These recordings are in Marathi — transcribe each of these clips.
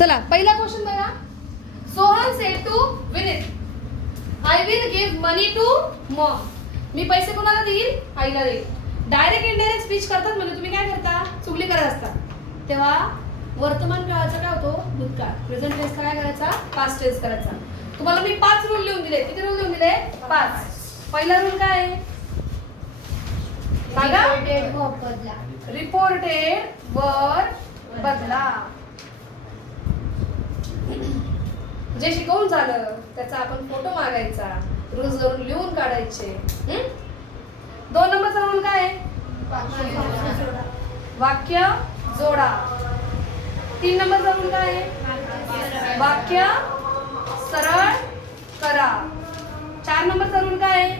चला पहिला क्वेश्चन बघा. Sohan said to Vineet, I will give money to mom. मी पैसे कोणाला देईल? आईला देईल. डायरेक्ट इनडायरेक्ट स्पीच करतात म्हणजे तुम्ही काय करता? चुगली करत असता. तेव्हा वर्तमान काळाचा काय होतो? भूतकाळ. प्रेझेंट टेन्स काय करायचा? पास्ट टेन्स करायचा. तुम्हाला मी 5 रूल लिहून दिले. किती रूल लिहून दिले? 5. पहिला रूल काय आहे? सांगा. रिपोर्टेड वर्ब बदला. जे शिकवून झालं त्याचा आपण फोटो मागायचा, रूल्स वरून लिहून काढायचे. 2 नंबरचा रूल काय आहे? वाक्य जोडा. 3 नंबरचा रूल काय आहे? वाक्य सरळ करा. 4 नंबरचा रूल काय आहे?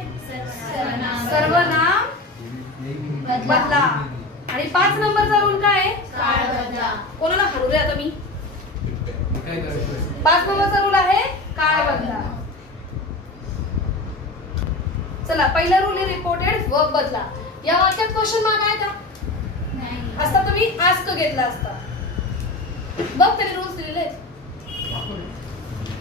सर्वनाम बदला. आणि 5 नंबरचा रूल काय आहे? कोणाला हरवू रे आता मी? 5 नंबरचा रूल आहे काळ बदला. चला पहिला रूल आहे रिपोर्टेड वर्ब बदला. या वाक्यात क्वेश्चन मार्क आहे का? असता तुम्ही आस्क घेतला असता. बघ त्याने रूल्स दिलेले.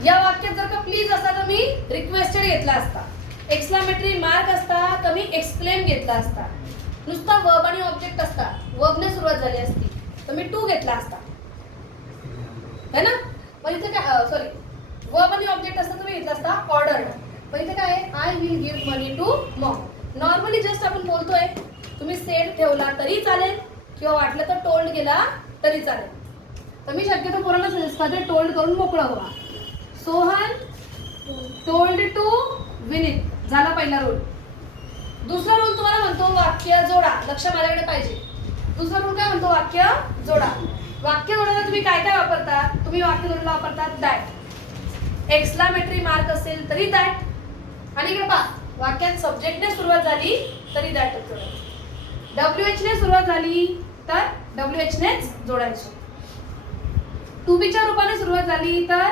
या वाक्यात जर का प्लीज असता तर मी रिक्वेस्टेड घेतला असता. एक्सक्लेमेटरी मार्क असता तर मी एक्सक्लेम घेतला असता. नुसता वर्ब आणि ऑब्जेक्ट असता, वर्बने सुरुवात झाली असती तर मी टू घेतला असता, है ना? पण इथे काय सॉरी वर्ब आणि ऑब्जेक्ट असता तर मी घेतला असता ऑर्डर. पण इथे काय आहे? I will give money to mom. Normally just आपण बोलतोय, तुम्ही सेड ठेवला तरी चालेल किंवा वाटलं तर टोल्ड केला तरी चालेल. तर मी शक्यतो पोरांना सजेस्ट करते टोल्ड करून मोकळा व्हा. सोहन टोल्ड टू विनीत झाला पहिला रूल. दुसरा रूल तुम्हाला म्हणतो वाक्य जोडा. लक्ष माझ्याकडे पाहिजे. दुसरा रूल काय म्हणतो? वाक्य जोडा. वाक्य जोडायला तुम्ही काय काय वापरता? तुम्ही वाक्य जोडायला वापरतात दॅट. एक्सक्लेमेटरी मार्क असेल तरी दॅट. आणि इकडे पहा, वाक्यात सब्जेक्टने सुरुवात झाली तरी दॅटच जोडायची. WH ने सुरुवात झाली तर WH नेच जोडायची. टू बीच्या रूपाने सुरुवात झाली तर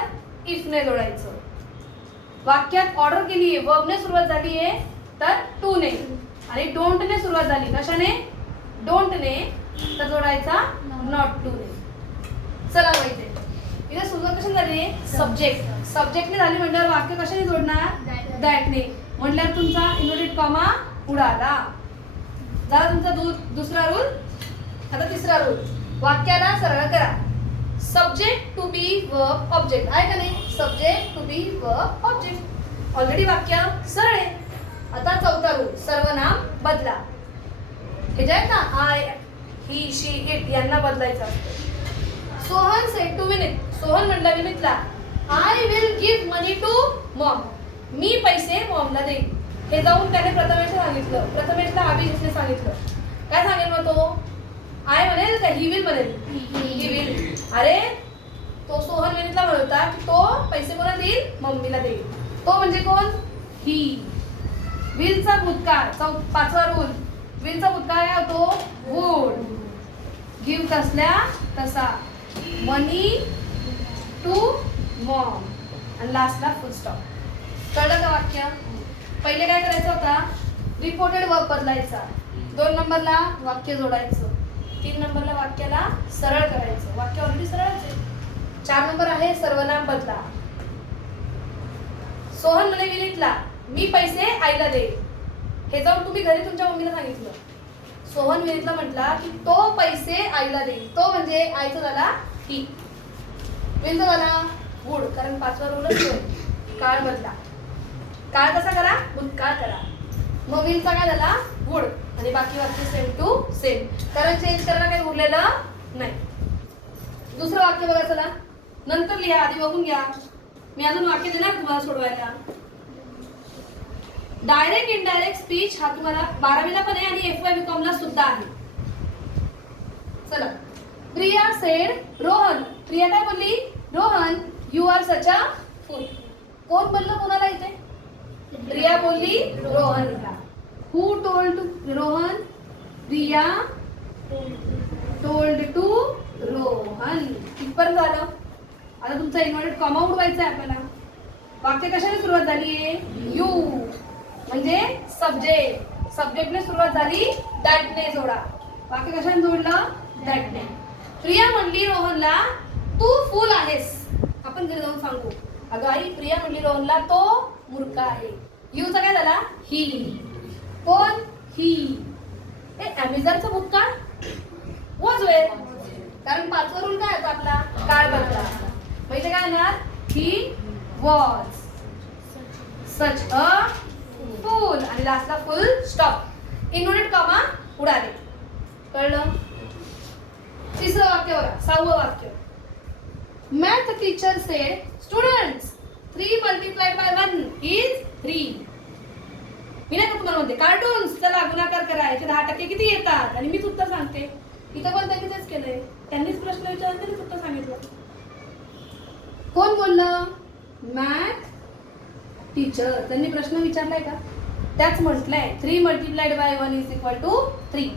इफ ने जोडायचं. वाक्यात ऑर्डर केली आहे, वर्ब ने सुरुवात झाली आहे तर टू ने. आणि डोंट ने सुरुवात झाली, कशाने? डोंट ने, तर जोडायचा नॉट टू ने. चला माहिती इथे सुरुवात कशी झाली? सब्जेक्ट. सब्जेक्टने झाली म्हटल्यावर वाक्य कशाने जोडणार? दॅटने. म्हटल्यावर तुमचा इन्व्हर्टेड कॉमा उडाला. झाला तुमचा दुसरा रूल. आता तिसरा रूल, वाक्याला सरळ करा. Subject to be verb object आहे का नाही? Subject to be verb object. Already वाक्य सरळ आहे. आता चौथा रूल, सर्वनाम बदला. हे जे आहेत ना, आय, ही, शी, इट यांना बदलायचं असतं. Sohan said to Vineet. सोहन म्हणला विनीतला, I will give money to mom. मी पैसे मॉमला देईन. हे जाऊन त्याने प्रथमेशला सांगितलं. प्रथमेशला अभिजितने सांगितलं. काय सांगेल मग तो? आय म्हणेल का ही विल म्हणेल? He will. अरे तो सोहन विनीतला म्हणता की तो पैसे कोणाला देईल? मम्मीला देईल. तो म्हणजे कोण? ही. विलचा भूतकाळ. 5वा रूल, विलचा भूतकाळ काय होतो? वुड. गिव्ह असल्या तसा. मनी टू मॉम. आणि लास्टला फुल स्टॉप. कळलं का वाक्य? पहिले काय करायचं होता? रिपोर्टेड वर्ब बदलायचा. 2 नंबरला वाक्य जोडायचं. 3 नंबरला वाक्याला सरळ करायचं. वाक्य ऑलरेडी सरळच आहे. 4 नंबर आहे सर्वनाम बदला. सोहन म्हणे विनीतला, मी पैसे आईला देईल. हे जाऊन तुम्ही घरी तुमच्या मम्मीला सांगितलं. सोहन विनीतला म्हटला की तो पैसे आईला देईल. तो म्हणजे आईचा झाला ही. विनीतचा झाला वुड, कारण 5वा रूलच काळ बदला. काळ कसा करा? भूतकाळ करा. मग विनीतचा काय झाला? वुड. आणि बाकी वाक्य सेम टू सेम, कारण चेंज करायला काही उरलेलं नाही. दुसरं वाक्य बघा. चला नंतर लिहा, आधी बघून घ्या. मी अजून वाक्य देणार तुम्हाला सोडवायला. डायरेक्ट इनडायरेक्ट स्पीच हा तुम्हाला 12वीला पण आहे आणि FY BCom ला सुद्धा आहे. चला. प्रिया सेड रोहन. प्रिया काय बोलली? Rohan you are such a fool. कोण बोललं कोणाला इथे? प्रिया बोलली रोहनला. Who told to Rohan? Priya told to Rohan. इथपर्यंत झालं. आता तुमचा इन्व्हर्टेड कॉमा उडवायचा आहे आपल्याला. वाक्य कशाने सुरुवात झाली आहे? यू म्हणजे सब्जेक्ट. सब्जेक्टने सुरुवात झाली, दॅटने जोडा. वाक्य कशाने जोडलं? दॅटने. प्रिया म्हणली रोहनला, तू फुल आहेस. आपण घरी जाऊन सांगू, अगं आई प्रिया म्हणली रोहनला तो मूर्ख आहे. यूचा काय झाला? ही. कोण? ही. हे अमेझॉनचा भूतकाळ वॉज वेअर, कारण 5 वरून काय होता आपला काळ बदला. म्हणजे काय येणार? ही वॉज सच अ फूल आणि लास्टला फुल स्टॉप, इन्व्हर्टेड कॉमा उडाले. कळलं? तिसरं वाक्य बघा, 6वं वाक्य. Math teacher sed students 3 multiplied by 1 is 3. मी नाही का तुम्हाला म्हणते कार्टून्स चला गुणाकार करा, याचे 10% किती येतात आणि मीच उत्तर सांगते. इथं पण त्यांनी तेच केलंय, त्यांनीच प्रश्न विचारला त्यांनीच उत्तर सांगितलं. कोण बोललं? Math teacher. त्यांनी प्रश्न विचारलाय का? त्याच म्हटलंय 3 multiplied by 1 is equal to 3.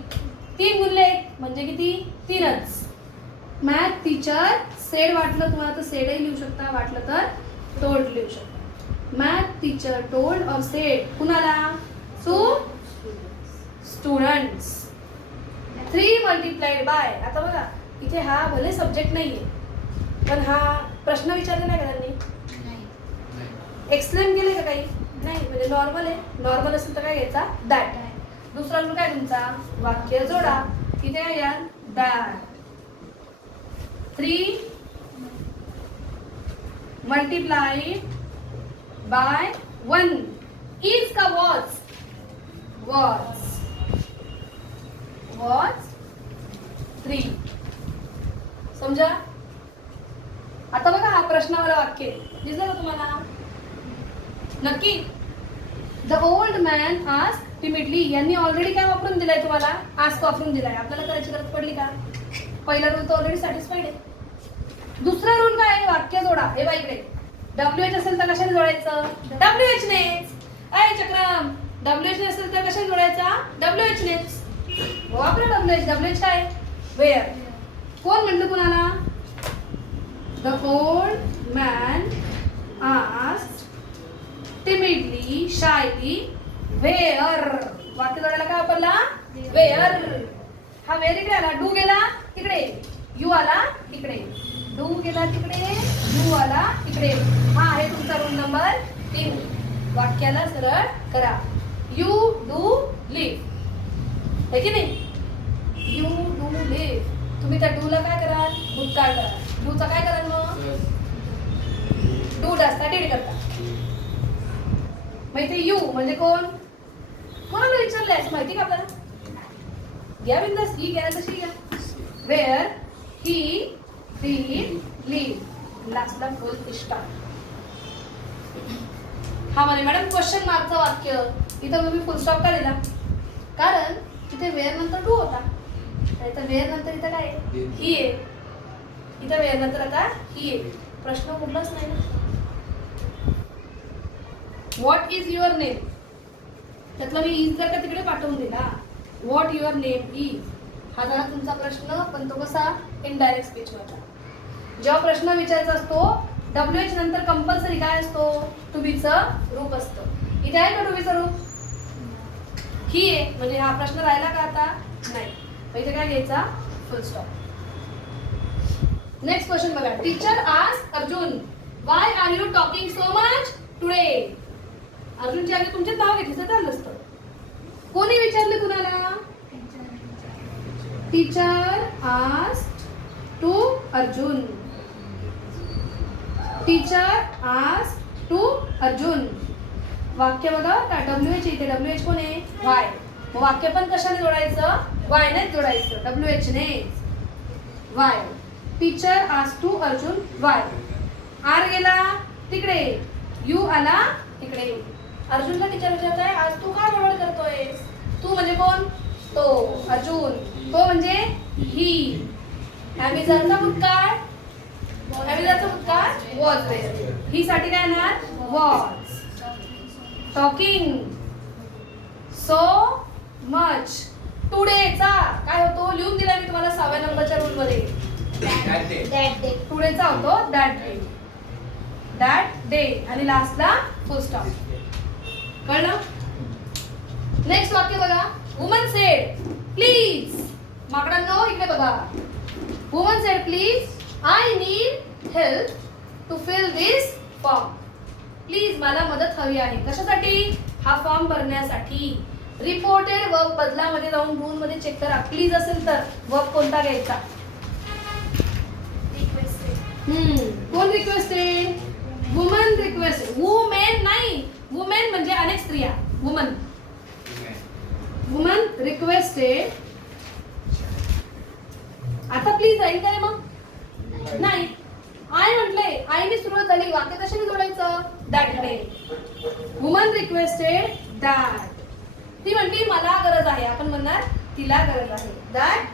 3 गुणले 1 म्हणजे किती? 3च. मॅथ टीचर सेड वाटलं तुम्हाला तर सेडही लिहू शकता, वाटलं तर टोल्ड लिहू शकता. मॅथ टीचर टोल्ड और सेड कुणाला? So students. 3 multiplied by, आता बघा इथे हा भले सब्जेक्ट नाहीये पण हा प्रश्न विचारलेला आहे का त्यांनी? एक्सप्लेन केले का काही? नाही. म्हणजे नॉर्मल आहे. नॉर्मल असेल तर काय घ्यायचा? दॅट. दुसरा रूल काय तुमचा? वाक्य जोडा. इथे काय घ्या? दॅट. 3 multiplied by 1 is का was? was 3. समजा? आता बघा हा प्रश्नावाला वाक्य दिसलं का तुम्हाला? नक्की. The old man asked timidly. यांनी ऑलरेडी काय वापरून दिलाय तुम्हाला? आस्क वापरून दिलाय. आपल्याला करायची गरज पडली का? पहिला रूल तर ऑलरेडी सॅटिस्फाईड आहे. दुसरा रूल काय आहे? वाक्य जोडा. हे बघा इकडे WH असेल तर कशाने जोडायचं? WH नेच. अय चक्रम, WH असेल तर कशाने जोडायचा? WH नेच. वापरा WH. WH काय? वेअर. कोण म्हणलं कुणाला? The old man asked timidly, shyly, where. वाक्य जोडायला काय वापरला? वेअर. हा वेअर इकडे आला, डू गेला तिकडे, यू आला इकडे. डू गेला तिकडे, यू आला इकडे. हा आहे तुमचा रूल नंबर 3. वाक्याला सरळ करा. यू डू लिव्ह, है की नाही? You do live. तुम्ही त्या डूला काय कराल? भूतकाळ करा. डूचा काय कराल मग? डू जास्त डीड करता. माहिती? यू म्हणजे कोण? कोणाला विचारलंय असं माहिती का आपल्याला? घ्या बिंदास, ही घ्या तशी घ्या. वेअर ही डिड लिव्ह, लास्टला फुल स्टॉप. हा म्हणे मॅडम क्वेश्चन मार्कचं वाक्य इथं तुम्ही फुल स्टॉप का दिला? कारण इथे वेअर नंतर डू होता, इथं वेअर नंतर इथं काय आहे? ही आहे. इथं वेअर नंतर आता ही आहे. प्रश्न उरलाच नाही ना. What is your name? त्यातला मी इज जर का तिकडे पाठवून दिला, व्हॉट युअर नेम इज, हा झाला तुमचा प्रश्न. पण तो कसा? इनडायरेक्ट स्पीच मध्ये. जेव्हा प्रश्न विचारायचा असतो WH नंतर कंपल्सरी काय असतो? टू बीचं रूप असतं. इथे आहे का टू बीचं रूप? ही आहे. म्हणजे हा प्रश्न राहिला का आता? नाही. इथे काय घ्यायचा? Full stop. नेक्स्ट क्वेश्चन बघा. Teacher asked Arjun, why are you talking so much today? अर्जुनची आधी तुमचे नाव घेतलं तर नसतं. कोणी विचारले कुणाला? Teacher asked to Arjun. Teacher asked to Arjun. वाक्य बघा का? WH इथे. WH कोण आहे? वाय. वाक्य पण कशाने जोडायचं? वाय ने जोडायचं. WH ने. Why. Teacher asked to Arjun why. आर गेला तिकडे, यू आला इकडे. अर्जुनला टीचर विचारत आहे, आज तू काय बडबड करतोयस? तू म्हणजे कोण? तो. अर्जुन. तो म्हणजे ही. ॲमेझॉनचा भूतकाळ. ॲमेझॉनचा भूतकाळ वॉज वेअर. ही साठी काय येणार? वॉज. Talking so much. टुडेचा काय होतो? लिहून दिला मी तुम्हाला 6व्या नंबरच्या रूल मध्ये. टुडेचा होतो दॅट डे. दॅट डे आणि लास्टला फुल स्टॉप. कळलं? नेक्स्ट वाक्य बघा. Woman said please. माकडांनो इकडे बघा. Woman said please I need help to fill this form. Please मला मदत हवी आहे. कशासाठी? हा फॉर्म भरण्यासाठी. रिपोर्टेड वर्ब बदलामध्ये जाऊन रूल मध्ये चेक करा. प्लीज असेल तर वर्ब कोणता घ्यायचा? कोण रिक्वेस्टेड? Woman request. वुमेन नाही, वुमेन म्हणजे अनेक स्त्रिया. Woman woman requested. आता प्लीज राहील का रे मग? नाही. आय म्हटलंय, आयने सुरुवात झाली, वाक्य कशाने जोडायचं? दॅटने. Woman requested that. ती म्हणली मला गरज आहे, आपण म्हणणार तिला गरज आहे. That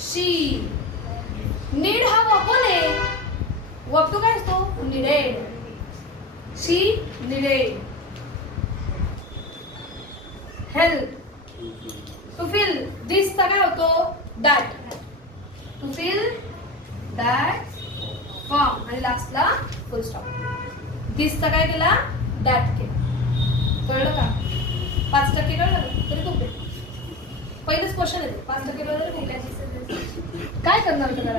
she. नीड हा वर्ब आहे. वर्ब तो काय असतो? Needed. She needed help to fill this चा काय होतो? That. To fill that form आणि लास्टला फुल स्टॉप. दिसचा काय केला? दॅट केला. कळलं का? 5% कळलं तरी खूप आहे. पहिलेच क्वेश्चन आहे. 5% कळलं तरी खूप. काय करणार तुला?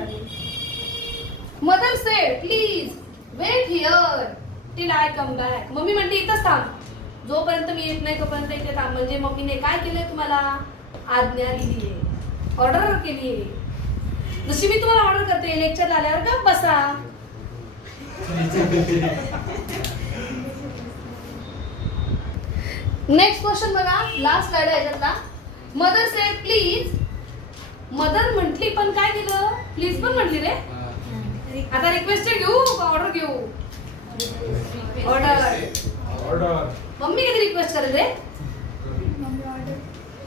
Mother said please wait here till I come back. मम्मी म्हणते इथंच थांब, जोपर्यंत मी येत नाही तोपर्यंत इथे थांब. म्हणजे मम्मीने काय केलंय? तुम्हाला आज्ञा दिली आहे, ऑर्डर केली आहे. जशी मी तुम्हाला ऑर्डर करते लेक्चर आल्यावर का बसा. नेक्स्ट क्वेश्चन बघा, लास्ट स्लाइड आहे याच्यातला. Mother said please. मदर म्हटली पण काय दिलं? प्लीज पण म्हटली रे. आता रिक्वेस्टेड घेऊ का ऑर्डर घेऊ? ऑर्डर. मम्मी कधी रिक्वेस्ट करते?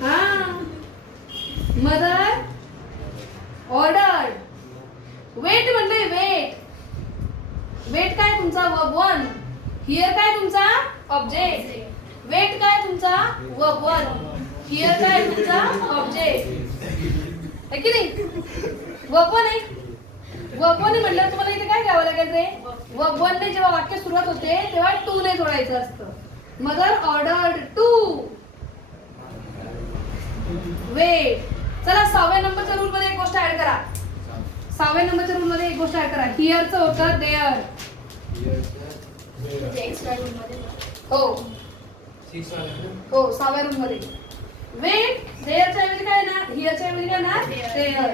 हा. Mother order. वेट म्हणते वेट. वेट काय तुमचा? वर्ब 1. हिअर काय तुमचा? ऑब्जेक्ट. वेट काय तुमचा? वर्ब 1. हिअर काय तुमचा? ऑब्जेक्ट. आहे की नाही? वर्ब 1 आहे. वर्ब 1 म्हटलं तुम्हाला इथे काय घ्यावं लागेल रे? वर्ब 1 ने जेव्हा वाक्य सुरुवात होते तेव्हा 2 ने जोडायचं असतं. Mother ordered to wait. चला 6व्या नंबरच्या रूल मध्ये एक गोष्ट ऍड करा. 6व्या नंबरच्या रूल मध्ये एक गोष्ट ऍड करा. हिअरचं होतं देअर. हो हो 6व्या रूल मध्ये वेट. देअरच्या ऐवजी काय येणार? हिअरच्या ऐवजी काय येणार? देअर.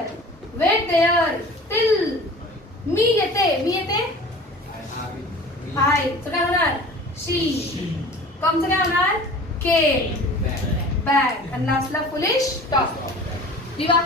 वेट देअर टिल मी येते. मी येते. हाय चं काय होणार? शी. कमचं काय होणार? के. बॅक. आणि लास्टला फुलिश टॉप. दिवा.